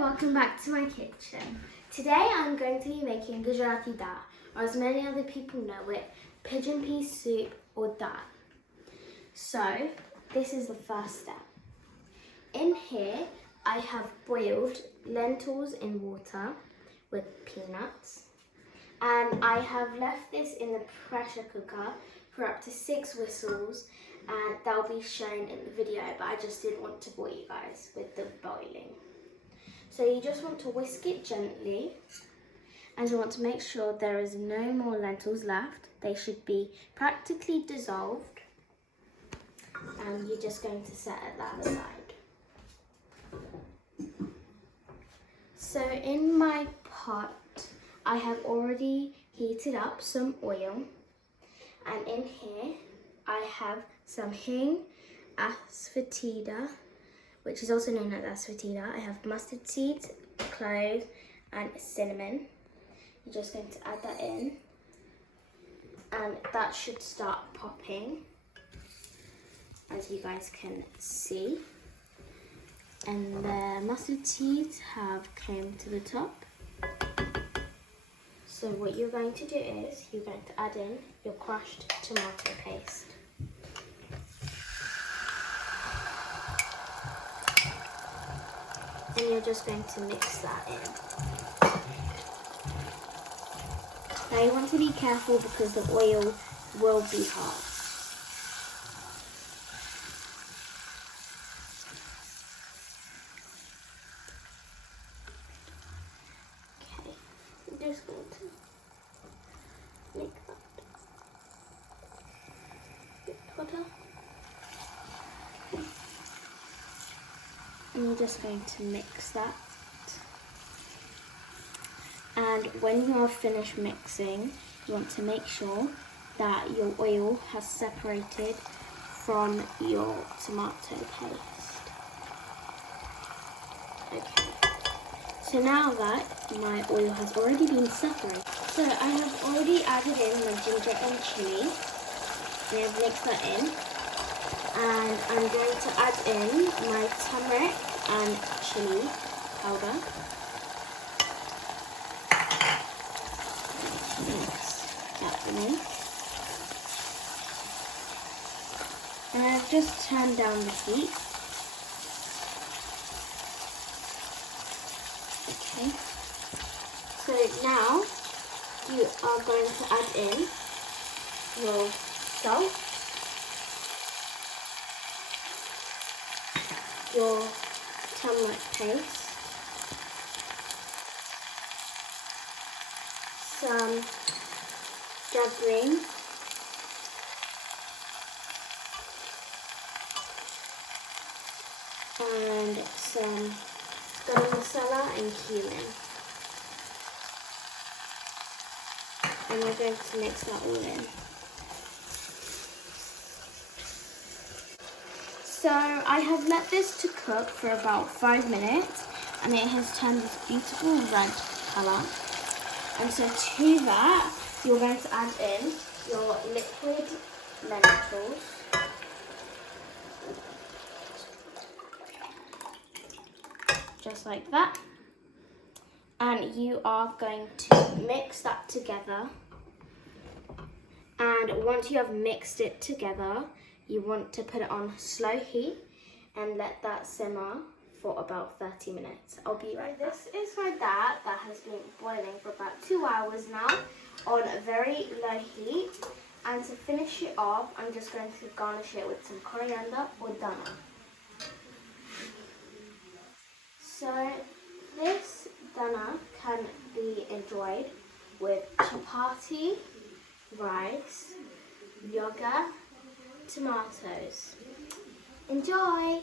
welcome back to my kitchen. Today I'm going to be making Gujarati dal, or as many other people know it, pigeon pea soup or dal. So this is the first step. In here I have boiled lentils in water with peanuts, and I have left this in the pressure cooker for up to 6 whistles, and they'll be shown in the video, but I just didn't want to bore you guys with the boiling. So you just want to whisk it gently, and you want to make sure there is no more lentils left. They should be practically dissolved, and you're just going to set it that aside. So in my pot I have already heated up some oil, and in here I have some hing, asifatida, which is also known as asifatida. I have mustard seeds, cloves and cinnamon. You're just going to add that in, and that should start popping, as you guys can see. And the mustard seeds have come to the top. So what you're going to do is you're going to add in your crushed tomato paste. And you're just going to mix that in. Now you want to be careful because the oil will be hot. Okay, I'm just going to make that a bit hotter. And you're just going to mix that. And when you are finished mixing, you want to make sure that your oil has separated from your tomato paste. Okay, so now that my oil has already been separated, so I have already added in my ginger and chilli, and I've mixed that in. And I'm going to add in my turmeric and chilli powder. Mix that in. And I've just turned down the heat. Okay. So now you are going to add in your salt, your turmeric paste, some jaggery, and some garam masala and cumin. And we're going to mix that all in. So I have let this to cook for about 5 minutes, and it has turned this beautiful red colour. And so to that, you're going to add in your liquid lentils. Just like that. And you are going to mix that together. And once you have mixed it together, you want to put it on slow heat and let that simmer for about 30 minutes. I'll be right back. This is my dal that has been boiling for about 2 hours now on a very low heat. And to finish it off, I'm just going to garnish it with some coriander or dana. So this dana can be enjoyed with chapati, rice, yogurt, tomatoes. Enjoy!